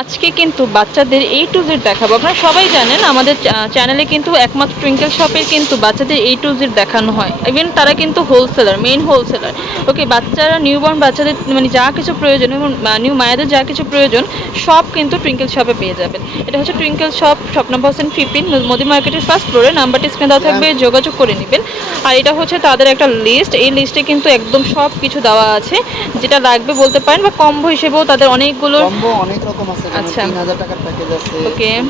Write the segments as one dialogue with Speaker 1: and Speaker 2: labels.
Speaker 1: আজকে কিন্তু বাচ্চাদের এই টু জেড দেখাবো। আপনারা সবাই জানেন আমাদের চ্যানেলে কিন্তু একমাত্র টুইঙ্কেল শপের কিন্তু বাচ্চাদের এই টু জেড দেখানো হয়। ইভেন তারা কিন্তু হোলসেলার মেইন হোলসেলার ওকে বাচ্চারা নিউবর্ন বাচ্চাদের মানে যা কিছু প্রয়োজন এবং নিউ মায়েদের যা কিছু প্রয়োজন সব কিন্তু টুইঙ্কেল শপে পেয়ে যাবেন। এটা হচ্ছে টুইঙ্কেল শপ শপ নাম্বার হচ্ছেন ফিফটিন মোদি মার্কেটের ফার্স্ট ফ্লোরে নাম্বারটি স্ক্রিনে দেওয়া থাকবে যোগাযোগ করে নেবেন। আর এটা হচ্ছে তাদের একটা লিস্ট এই লিস্টে কিন্তু একদম সব কিছু দেওয়া আছে যেটা লাগবে বলতে পারেন বা কম্বো হিসেবেও তাদের অনেকগুলো
Speaker 2: অনেক রকম আছে।
Speaker 1: আচ্ছা।
Speaker 2: তিন হাজার টাকার প্যাকেজ আছে.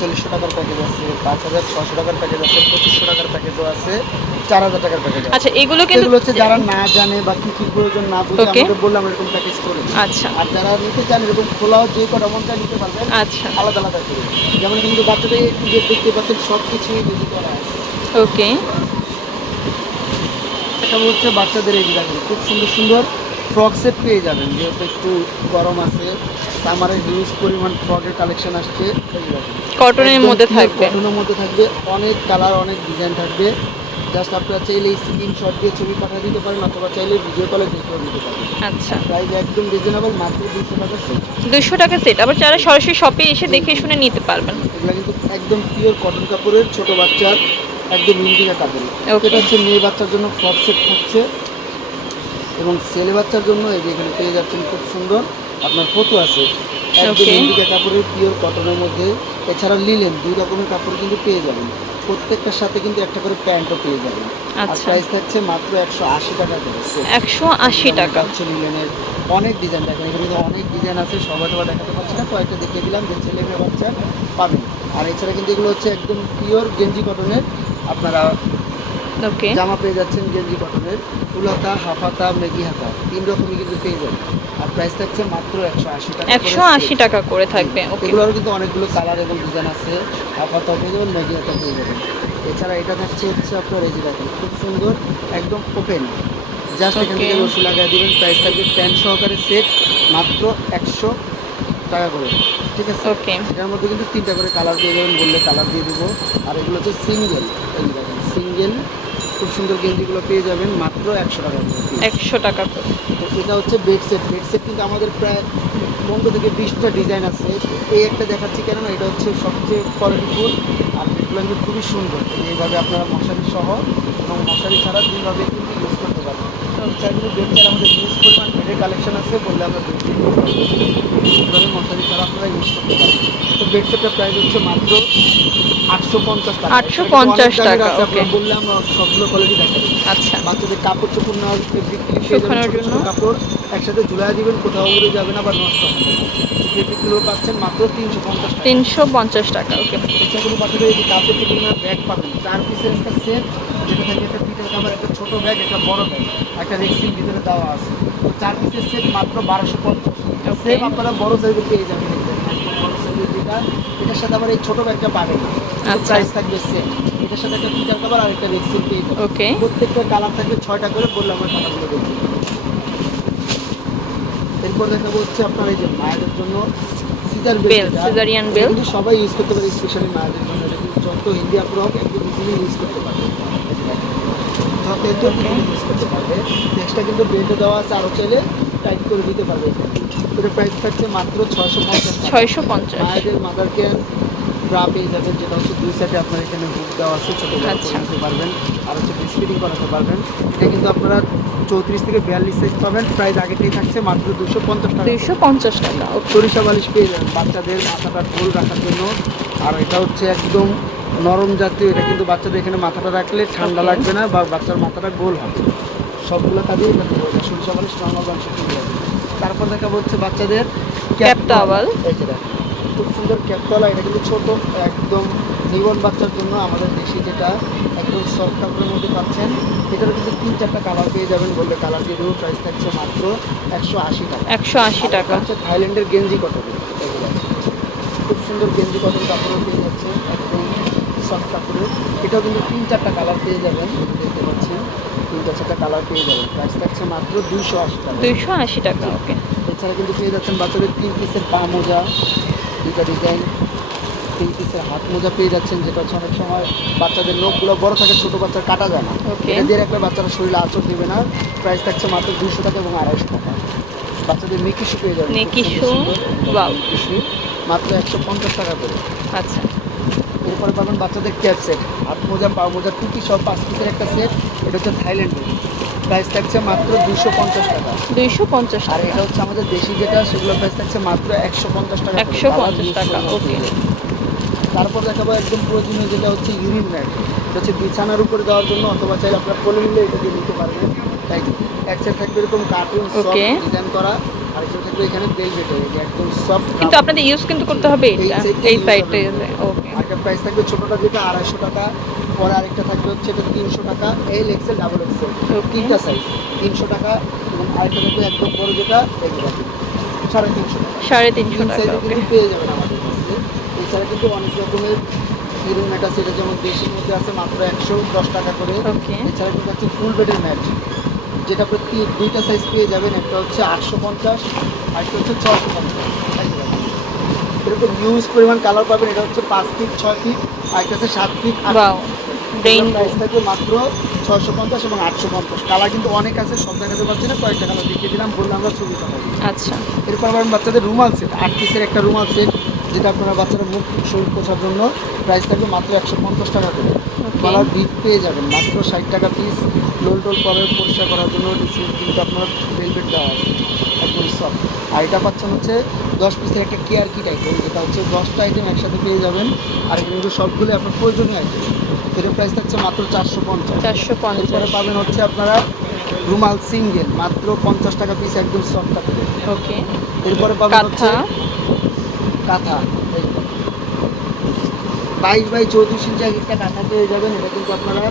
Speaker 2: চল্লিশশো টাকার প্যাকেজ আছে পাঁচ হাজার ছশো টাকার প্যাকেজ আছে পঁচিশশো টাকার প্যাকেজও আছে চার হাজার টাকার প্যাকেজ
Speaker 1: আচ্ছা এগুলো কিন্তু
Speaker 2: এগুলো হচ্ছে যারা না জানে বা কি কি প্রয়োজন না বুঝে
Speaker 1: Okay.
Speaker 2: আমাদের এরকম প্যাকেজ করে
Speaker 1: আচ্ছা।
Speaker 2: আর যারা নিতে চান এরকম খোলাও যে কটা মন চায় নিতে পারবেন
Speaker 1: আচ্ছা।
Speaker 2: আলাদা আলাদা করে। যেমন কিন্তু বাচ্চাদের দেখতে পাচ্ছেন সব কিছুই রেডি করা আছে।
Speaker 1: ওকে।
Speaker 2: এটা হচ্ছে বাচ্চাদের এই দেখেন খুব সুন্দর সুন্দর ফ্রক সেট পেয়ে যাবেন যেহেতু একটু গরম আছে। সামারের হিউজ পরিমাণ ফ্রকের কালেকশন আসছে।
Speaker 1: কটনের মধ্যে থাকবে।
Speaker 2: কটনের মধ্যে থাকবে। অনেক কালার অনেক ডিজাইন থাকবে। জাস্ট আপনারা চাইলে স্ক্রিনশট দিয়ে ছবি পাঠিয়ে দিতে পারেন অথবা চাইলে ভিডিও কলে দেখেও দিতে পারেন।
Speaker 1: আচ্ছা।
Speaker 2: প্রাইস একদম রিজনেবল মাত্র দুশো টাকা সেট
Speaker 1: দুশো টাকা সেট আবার যারা সরাসরি শপে এসে দেখে শুনে নিতে পারবেন।
Speaker 2: এগুলো কিন্তু একদম পিওর কটন কাপড়ের ছোট বাচ্চার একদম ইন্ডিকা কাপড়
Speaker 1: Okay.
Speaker 2: এটা হচ্ছে মেয়ে বাচ্চার জন্য ফ্রক সেট থাকছে। এবং ছেলে বাচ্চার জন্য এই যে এখানে পেয়ে যাচ্ছেন খুব সুন্দর। আপনার ফটো আছে। একদম. ইন্ডিকা কাপড়ের পিওর কটনের মধ্যে। এছাড়া লিলেন দুই রকমের কাপড় কিন্তু পেয়ে যাবেন। প্রত্যেকটার সাথে কিন্তু একটা করে প্যান্টও পেয়ে যাবেন। আর
Speaker 1: আচ্ছা।
Speaker 2: প্রাইস থাকছে মাত্র একশো আশি টাকা করে।
Speaker 1: একশো আশি টাকা।
Speaker 2: হচ্ছে লিলেনের অনেক ডিজাইন দেখেন। এখানে কিন্তু অনেক ডিজাইন আছে। সবাই সবাই দেখাতে পারছি না। কয়েকটা দেখিয়ে দিলাম যে ছেলে মেয়ে বাচ্চা পাবেন। আর এছাড়া কিন্তু এগুলো হচ্ছে একদম পিওর গেঞ্জি কটনের আপনারা
Speaker 1: ওকে
Speaker 2: জামা পেয়ে যাচ্ছেন গেঞ্জি কটনের। ফুলহাতা হাফ হাতা মেগি হাতা। তিন রকমই কিন্তু পেয়ে যাবেন। আর প্রাইস থাকছে মাত্র একশো আশি টাকা
Speaker 1: একশো আশি টাকা করে থাকবে ওকে
Speaker 2: এগুলোরও কিন্তু অনেকগুলো কালার এবং ডিজাইন আছে। হাফ হাতা পেয়ে যাবেন মেগি হাতা পেয়ে যাবেন। এছাড়া এটা থাকছে হচ্ছে আপনার এই যে খুব সুন্দর একদম ওপেন জাস্ট এখান থেকে. রসি লাগিয়ে দিবেন প্রাইস থাকবে প্যান্ট সহকারে সেট মাত্র একশো টাকা করে। ঠিক আছে?
Speaker 1: ওকে
Speaker 2: এটার মধ্যে কিন্তু তিনটা করে কালার দিয়ে যাবেন বললে কালার দিয়ে দেবো। আর এগুলো হচ্ছে সিঙ্গেল এই সিঙ্গেল খুব সুন্দর গেঞ্জিগুলো পেয়ে যাবেন মাত্র একশো টাকা
Speaker 1: একশো টাকা করে।
Speaker 2: তো এটা হচ্ছে বেড সেট বেড সেট কিন্তু আমাদের প্রায় পনেরো থেকে বিশটা ডিজাইন আছে। এই একটা দেখাচ্ছি কেননা এটা হচ্ছে সবচেয়ে কোয়ালিটিফুল আর এগুলো কিন্তু খুবই সুন্দর। এইভাবে আপনারা মশারি সহ এবং মশারি ছাড়া দুইভাবে কিন্তু ইউজ করতে পারবেন। এছাড়া কিন্তু বেড আমাদের ইউজ কালেকশন আছে বললে আমরা বেড এইভাবে মশারি ছাড়া আপনারা ইউজ করতে পারবেন। তো বেড সেটের প্রাইস হচ্ছে মাত্র আটশো পঞ্চাশ টাকা।
Speaker 1: 850 টাকা.
Speaker 2: বললে আমরা সবগুলো কোয়ালিটি
Speaker 1: আচ্ছা।
Speaker 2: বাচ্চাদের কাপড় চোপড় নেওয়ার
Speaker 1: শুকানোর জন্য?
Speaker 2: কাপড় একসাথে ঝুলাই দিবেন কোথাও উড়ে যাবে না বা নষ্ট হবে না। পাচ্ছেন মাত্র তিনশো পঞ্চাশ
Speaker 1: তিনশো পঞ্চাশ টাকা ওকে
Speaker 2: এই কাপড় ব্যাগ পাবেন চার পিসের একটা সেট যেটা থাকে একটা পিঠের কাপড় একটা ছোটো ব্যাগ একটা বড় ব্যাগ একটা রেক্সিন ভিতরে দেওয়া আছে। চার পিসের সেট মাত্র বারোশো পঞ্চাশ. সেম আপনারা বড় সাইজের পেয়ে যাবেন যেটা এটার সাথে আবার এই ছোটো ব্যাগটা পাবেন।
Speaker 1: আচ্ছা।
Speaker 2: প্রাইস থাকবে সেম এটার সাথে একটা পিঠার কাপড় আর একটা রেক্সিন পেয়ে যাবেন।
Speaker 1: ওকে
Speaker 2: প্রত্যেকটা কালার থাকবে ছয়টা করে বললে আমরা কালারগুলো দেখি এরপর দেখাবো হচ্ছে আপনার এই যে মায়েদের জন্য সিজার
Speaker 1: cesarean belt।
Speaker 2: কিন্তু সবাই ইউজ করতে পারে স্পেশালি মায়েদের জন্য। যত ইন্ডিয়া ফ্রক একদম ইজিলি ইউজ করতে পারবে। একদম ইজিলি ইউজ করতে পারবে। নেক্সটটা কিন্তু বেল্টে দেওয়া আছে আরও চাইলে টাইট করে দিতে পারবে। এটা প্রাইস থাকছে মাত্র ছয়শো পঞ্চাশ
Speaker 1: ছয়শো পঞ্চাশ।
Speaker 2: মায়েদের মাদার কেয়ার ব্রা পেয়ে যাবেন যেটা হচ্ছে দুই সাইডে আপনার এখানে হুক দেওয়া আছে ছোটো
Speaker 1: আচ্ছা।
Speaker 2: নিতে পারবেন। আর হচ্ছে ব্রিস্পিটিং করাতে পারবেন। এটা কিন্তু আপনারা চৌত্রিশ থেকে বিয়াল্লিশ সাইজ পাবেন। প্রাইস আগেতেই থাকছে মাত্র দুশো পঞ্চাশ টাকা।
Speaker 1: দুইশো পঞ্চাশ টাকা
Speaker 2: সরিষা বালিশ পেয়ে যাবেন বাচ্চাদের মাথাটা গোল রাখার জন্য। আর এটা হচ্ছে একদম নরম জাতীয় এটা কিন্তু বাচ্চাদের এখানে মাথাটা রাখলে ঠান্ডা লাগবে না বা বাচ্চার মাথাটা গোল হবে। সবগুলো কাজেই সরিষা বালিশ নর্মাল যাবে তারপর দেখাবো হচ্ছে বাচ্চাদের। এই যে খুব সুন্দর ক্যাপতলা এটা কিন্তু ছোট একদম নিবন বাচ্চার জন্য আমাদের দেশি যেটা একদম সফট কাপড়ের মধ্যে পাচ্ছেন এটারও কিন্তু তিন চারটা কালার পেয়ে যাবেন বললে। কালার দিয়ে দেবো প্রাইস থাকছে মাত্র একশো আশি টাকা।
Speaker 1: একশো আশি টাকা।
Speaker 2: হচ্ছে থাইল্যান্ডের গেঞ্জি কটন খুব সুন্দর গেঞ্জি কটন কাপড়ও পেয়ে যাচ্ছে একদম সফট কাপড়ের এটাও কিন্তু তিন চারটা কালার পেয়ে যাবেন দেখতে পাচ্ছেন। তিন চার চারটা কালার পেয়ে যাবেন। প্রাইস থাকছে মাত্র দুইশো আশি টাকা।
Speaker 1: দুইশো আশি টাকা ওকে
Speaker 2: এছাড়া কিন্তু পেয়ে যাচ্ছেন বাচ্চাদের তিন পিসের পা মোজা দুইটা ডিজাইন তিন পিসের হাত মোজা পেয়ে যাচ্ছেন যেটা হচ্ছে অনেক সময় বাচ্চাদের নখগুলো বড় থাকে ছোটো বাচ্চার কাটা যায় না। এটা দিয়ে রাখলে বাচ্চারা শরীরে আচর দেবে না। প্রাইস থাকছে মাত্র দুশো টাকা এবং আড়াইশো টাকা। বাচ্চাদের মেকি শু পেয়ে যাবেন। খুব
Speaker 1: মেকি
Speaker 2: সুন্দর।
Speaker 1: শু,
Speaker 2: সুন্দর, এগুলো
Speaker 1: wow.
Speaker 2: মেকি শু। মাত্র একশো পঞ্চাশ টাকা করে।
Speaker 1: আচ্ছা।
Speaker 2: এরপরে পাবেন বাচ্চাদের ক্যাপ সেট হাত মোজা পা মোজা টুপি সব পাঁচ পিসের একটা সেট এটা হচ্ছে থাইল্যান্ড প্রাইস থাকছে মাত্র দুশো পঞ্চাশ টাকা।
Speaker 1: দুইশো পঞ্চাশ
Speaker 2: আর এটা হচ্ছে আমাদের দেশি যেটা সেগুলো প্রাইস থাকছে মাত্র একশো পঞ্চাশ টাকা একশো
Speaker 1: 150
Speaker 2: কালার use
Speaker 1: টাকা.
Speaker 2: তারপর দেখাবো একদম প্রয়োজনীয় যেটা হচ্ছে ইউরিন ম্যাট এটা হচ্ছে বিছানার উপরে দেওয়ার জন্য অথবা চাইলে আপনার কোলে মিলে এটা দিয়ে নিতে পারবেন। তাই এক সাইড থাকবে এরকম কার্টুন. ডিজাইন করা আর থাকবে এখানে বেলভেটের একদম সফট
Speaker 1: কিন্তু আপনাদের ইউজ কিন্তু করতে হবে
Speaker 2: এই
Speaker 1: সাইডটা ওকে।
Speaker 2: আরেকটা প্রাইস থাকবে ছোটটা যেটা আড়াইশো টাকা পরে আরেকটা থাকবে হচ্ছে এটা তিনশো টাকা এল এক্সেল ডাবল এক্সেল. তিনটা সাইজ তিনশো টাকা এবং আরেকটা থাকবে একদম বড় যেটা সাড়ে তিনশো টাকা।
Speaker 1: সাড়ে তিনশো টাকা
Speaker 2: কিন্তু পেয়ে যাবেন আমাদের কাছে। এছাড়া কিন্তু অনেক রকমের হিরো ম্যাট আছে এটা যেমন দেশের মধ্যে আছে মাত্র একশো দশ টাকা করে।
Speaker 1: ওকে
Speaker 2: এছাড়া কিন্তু আছে ফুল বেডের ম্যাট যেটা প্রতি দুইটা সাইজ পেয়ে যাবেন একটা হচ্ছে আটশো পঞ্চাশ আর একটা হচ্ছে ছশো পঞ্চাশ। এরকম ইউজ পরিমাণ কালার পাবেন এটা হচ্ছে পাঁচ ফিট ছয় ফিট আর একটা হচ্ছে সাত ফিট
Speaker 1: ব্রেইন
Speaker 2: প্রাইস থাকবে মাত্র ছয়শো পঞ্চাশ এবং আটশো পঞ্চাশ। কালার কিন্তু অনেক আছে সব দেখাতে পারছি না কয়েকটা কালার দেখিয়ে দিলাম বললাম আমরা ছবি পাঠাই
Speaker 1: আচ্ছা।
Speaker 2: এরপর আবার বাচ্চাদের রুমাল সেট আট পিসের একটা রুমাল সেট যেটা আপনারা বাচ্চারা মুখ শরীর পোছার জন্য প্রাইস থাকবে মাত্র একশো পঞ্চাশ টাকা করে। গলার বিট পেয়ে যাবেন মাত্র ষাট টাকা পিস লোল টোল পরে পরিষ্কার করার জন্য কিন্তু আপনার ভেলভেট দেওয়া আছে। একদম সফট আর এটা পাচ্ছেন হচ্ছে দশ পিসের একটা কেয়ার কিট আইটেম যেটা হচ্ছে দশটা আইটেম একসাথে পেয়ে যাবেন। আর কিন্তু সবগুলো আপনার প্রয়োজনীয় আইটেম এটার প্রাইস থাকছে মাত্র চারশো পঞ্চাশ।
Speaker 1: চারশো পঞ্চাশ।
Speaker 2: পাবেন হচ্ছে আপনারা রুমাল সিঙ্গেল মাত্র পঞ্চাশ টাকা পিস একদম সফট কাপড়ের
Speaker 1: ওকে।
Speaker 2: এরপরে পাবেন হচ্ছে
Speaker 1: কাঁথা।
Speaker 2: কাঁথা বাইশ বাই চৌত্রিশ ইঞ্চি এক একটা কাঁথা পেয়ে যাবেন। এটা কিন্তু আপনারা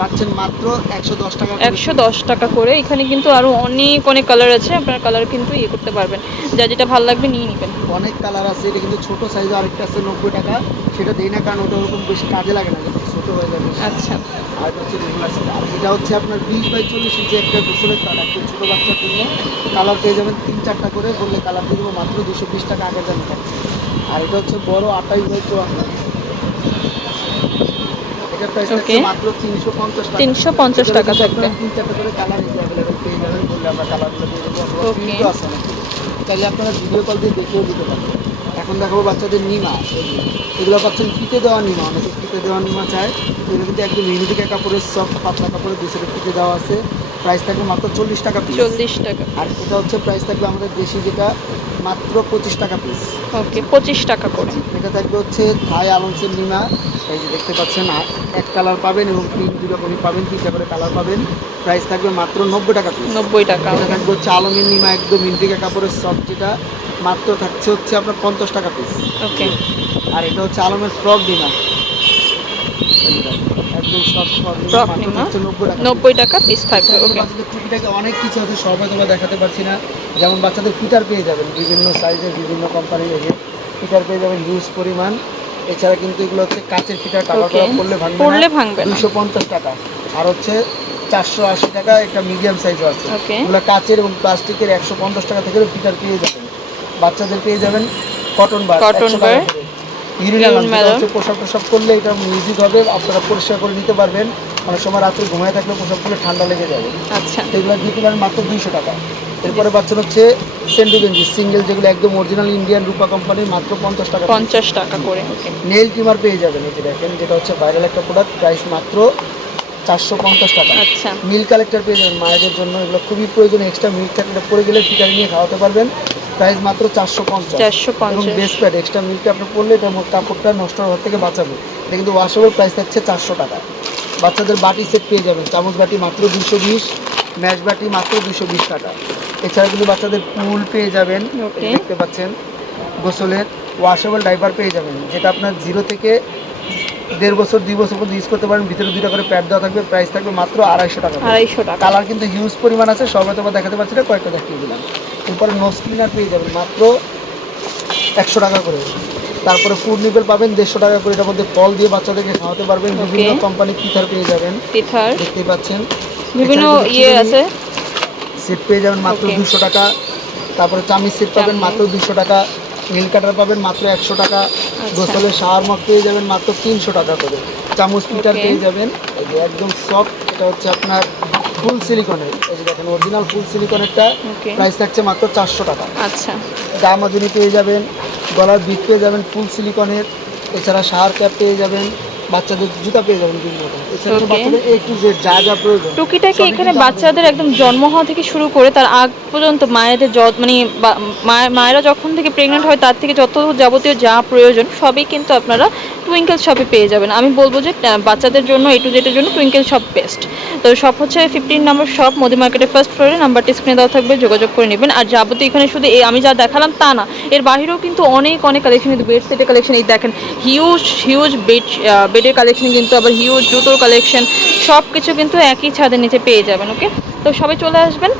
Speaker 2: পাচ্ছেন মাত্র একশো দশ টাকা
Speaker 1: একশো দশ টাকা করে। এখানে কিন্তু আরও অনেক অনেক কালার আছে। আপনার কালার কিন্তু ইয়ে করতে পারবেন। যা যেটা ভালো লাগবে নিয়ে নেবেন।
Speaker 2: অনেক কালার আছে। এটা কিন্তু ছোটো সাইজ আরেকটা আছে নব্বই টাকা। সেটা দেই না কারণ ওটা ওরকম বেশি কাজে লাগে না। ছোটো হয়ে যাবে।
Speaker 1: আচ্ছা।
Speaker 2: আর হচ্ছে রেগুলার আর এটা হচ্ছে আপনার বিশ বাই চল্লিশ ইঞ্চি একটা গোসলের কালার একটা ছোটো বাচ্চার জন্য কালার পেয়ে যাবেন তিন চারটা করে। বললে কালার দিয়ে দেবো মাত্র দুশো বিশ টাকা আগের দামে থাকছে আর এটা হচ্ছে বড় আঠাইশ বাই চুয়ান্ন। তিনশো পঞ্চাশ টাকা।
Speaker 1: থাকবে।
Speaker 2: আপনারা ভিডিও কল দিয়ে দেখেও দিতে পারেন। এখন দেখাবো বাচ্চাদের নিমা। এগুলো পাচ্ছেন ফিতে দেওয়া নিমা অনেকে ফিতে দেওয়া নিমা চায় এগুলো কিন্তু একদম ইউনিটিকা কাপড়ের সব পাতলা কাপড়ের দুশো ফিতে দেওয়া আছে। প্রাইস থাকবে মাত্র চল্লিশ টাকা পিস
Speaker 1: চল্লিশ টাকা
Speaker 2: আর এটা হচ্ছে প্রাইস থাকবে আমাদের দেশি যেটা মাত্র পঁচিশ টাকা পিস
Speaker 1: ওকে পঁচিশ টাকা করে।
Speaker 2: এটা থাকবে হচ্ছে থাই আলমসের নিমা। এই যে দেখতে পাচ্ছেন এক কালার পাবেন এবং প্রিন্ট দুটো করে পাবেন তিনটা করে কালার পাবেন। প্রাইস থাকবে মাত্র নব্বই টাকা পিস
Speaker 1: নব্বই টাকা।
Speaker 2: এটা থাকবে হচ্ছে আলমের নিমা একদম ইন্ডিকা কাপড়ের সফট যেটা মাত্র থাকছে হচ্ছে আপনার পঞ্চাশ টাকা পিস
Speaker 1: ওকে
Speaker 2: আর এটা হচ্ছে আলমের ফ্রক দেখেন, একদম সফট ফ্রক নিমা
Speaker 1: ফ্রক
Speaker 2: মাত্র
Speaker 1: নিমা
Speaker 2: থাকছে নব্বই টাকা
Speaker 1: পিস থাকবে ওকে
Speaker 2: বাচ্চাদের অনেক কিছু আছে সবাই তোমরা দেখাতে পারছি না। যেমন বাচ্চাদের ফিটার পেয়ে যাবেন বিভিন্ন সাইজের বিভিন্ন কোম্পানির যে ফিটার পেয়ে যাবেন হিউজ পরিমাণ। এছাড়া কিন্তু এগুলো হচ্ছে কাচের ফিটার টাকা পড়লে ভাঙবে
Speaker 1: পড়লে ভাঙবে
Speaker 2: দুশো পঞ্চাশ টাকা। আর হচ্ছে চারশো আশি টাকা একটা মিডিয়াম সাইজও আছে। এগুলো কাচের এবং প্লাস্টিকের একশো পঞ্চাশ টাকা থেকে ফিটার পেয়ে যাবেন। বাচ্চাদের পেয়ে যাবেন কটন বার
Speaker 1: Cotton
Speaker 2: একশো
Speaker 1: melon।
Speaker 2: হচ্ছে প্রসাব প্রসাব করলে এটা মিউজিক হবে আপনারা পরিষ্কার করে নিতে পারবেন। অনেক সময় রাত্রে ঘুমায় থাকলে প্রসাব করলে ঠান্ডা লেগে যাবে।
Speaker 1: আচ্ছা।
Speaker 2: এগুলো দিতে পারেন মাত্র দুইশো টাকা। এরপরে পাচ্ছেন হচ্ছে সেন্ডু গেঞ্জি সিঙ্গেল যেগুলো একদম অরিজিনাল ইন্ডিয়ান রূপা কোম্পানির মাত্র পঞ্চাশ টাকা
Speaker 1: পঞ্চাশ টাকা করে
Speaker 2: নেল ট্রিমার পেয়ে যাবেন এই যে দেখেন যেটা হচ্ছে ভাইরাল একটা প্রোডাক্ট প্রাইস মাত্র চারশো পঞ্চাশ টাকা।
Speaker 1: আচ্ছা।
Speaker 2: মিল্ক কালেক্টর পেয়ে যাবেন মায়েদের জন্য এগুলো খুবই প্রয়োজন এক্সট্রা মিল্ক থাকলে পরে গেলে ফিটারে নিয়ে খাওয়াতে পারবেন। প্রাইস মাত্র চারশো পঞ্চাশ।
Speaker 1: চারশো পঞ্চাশ।
Speaker 2: বেস্ট প্যাড এক্সট্রা মিল্কটা আপনি পরলে এটা কাপড়টা নষ্ট হওয়ার থেকে বাঁচাবে। এটা কিন্তু ওয়াশেবল প্রাইস থাকছে চারশো টাকা। বাচ্চাদের বাটি সেট পেয়ে যাবেন। চামচ বাটি মাত্র দুশো বিশ ম্যাচ বাটি মাত্র দুশো বিশ টাকা। এছাড়া কিন্তু বাচ্চাদের পুল পেয়ে যাবেন। দেখতে পাচ্ছেন গোসলের ওয়াশেবল ডাইপার পেয়ে যাবেন যেটা আপনার জিরো থেকে দেড় বছর দুই বছর পর্যন্ত ইউজ করতে পারেন। ভিতরে দুইটা করে প্যাড দেওয়া থাকবে। প্রাইস থাকবে মাত্র আড়াইশো টাকা
Speaker 1: আড়াইশো টাকা।
Speaker 2: কালার কিন্তু হিউজ পরিমাণ আছে। সবাই তোমার দেখাতে পারছি না কয়েকটা দেখিয়ে দিলাম। এরপরে নোজ ক্লিনার পেয়ে যাবেন মাত্র একশো টাকা করে। তারপরে ফুড নিবেল পাবেন দেড়শো টাকা করে এটার মধ্যে ফল দিয়ে বাচ্চাদেরকে খাওয়াতে পারবেন. বিভিন্ন কোম্পানির পিঠার পেয়ে যাবেন। দেখতেই পাচ্ছেন।
Speaker 1: বিভিন্ন ইয়ে আছে।
Speaker 2: সেট পেয়ে যাবেন মাত্র দুশো টাকা। তারপরে চামিচ সেট পাবেন মাত্র দুশো টাকা। নীল কাটার পাবেন মাত্র একশো টাকা। গোসলের শাওয়ার মগ পেয়ে যাবেন মাত্র তিনশো টাকা করে। চামচ পিটার পেয়ে যাবেন। একদম সফট এটা হচ্ছে আপনার ফুল সিলিকনের এই যে দেখেন অরিজিনাল ফুল সিলিকনেরটা প্রাইস থাকছে মাত্র চারশো টাকা।
Speaker 1: আচ্ছা।
Speaker 2: দামাজুনি পেয়ে যাবেন গলার বিট পেয়ে যাবেন ফুল সিলিকনের এছাড়া শাওয়ার ক্যাপ পেয়ে যাবেন। বাচ্চাদের জুতা পেয়ে যাবেন বিভিন্ন রকম। এছাড়া বাচ্চাদের এ টু জেড যা যা প্রয়োজন
Speaker 1: টুকিটাকি এখানে বাচ্চাদের একদম জন্ম হওয়া থেকে শুরু করে তার আগ পর্যন্ত মায়েদের যত মানে মায়েরা যখন থেকে প্রেগনেন্ট হয় তার থেকে যত যাবতীয় যা প্রয়োজন সবই কিন্তু আপনারা টুইঙ্কেল শপে পেয়ে যাবেন। আমি বলব যে বাচ্চাদের জন্য এ টু জেডের জন্য টুইঙ্কেল শপ বেস্ট তো শপ হচ্ছে ফিফটিন নম্বর শপ মোদি মার্কেটের ফার্স্ট ফ্লোরে নাম্বারটি স্ক্রিনে দেওয়া থাকবে যোগাযোগ করে নেবেন। আর যাবতীয় এখানে শুধু আমি যা দেখালাম তা না এর বাইরেও কিন্তু অনেক অনেক কালেকশন বেড সেটের কালেকশন এই দেখেন হিউজ হিউজ বেড বেড বেডের কালেকশন কিন্তু আবার হিউজ জুতোর কালেকশন সব কিছু কিন্তু একই ছাদের নিচে পেয়ে যাবেন ওকে তো সবাই চলে আসবেন।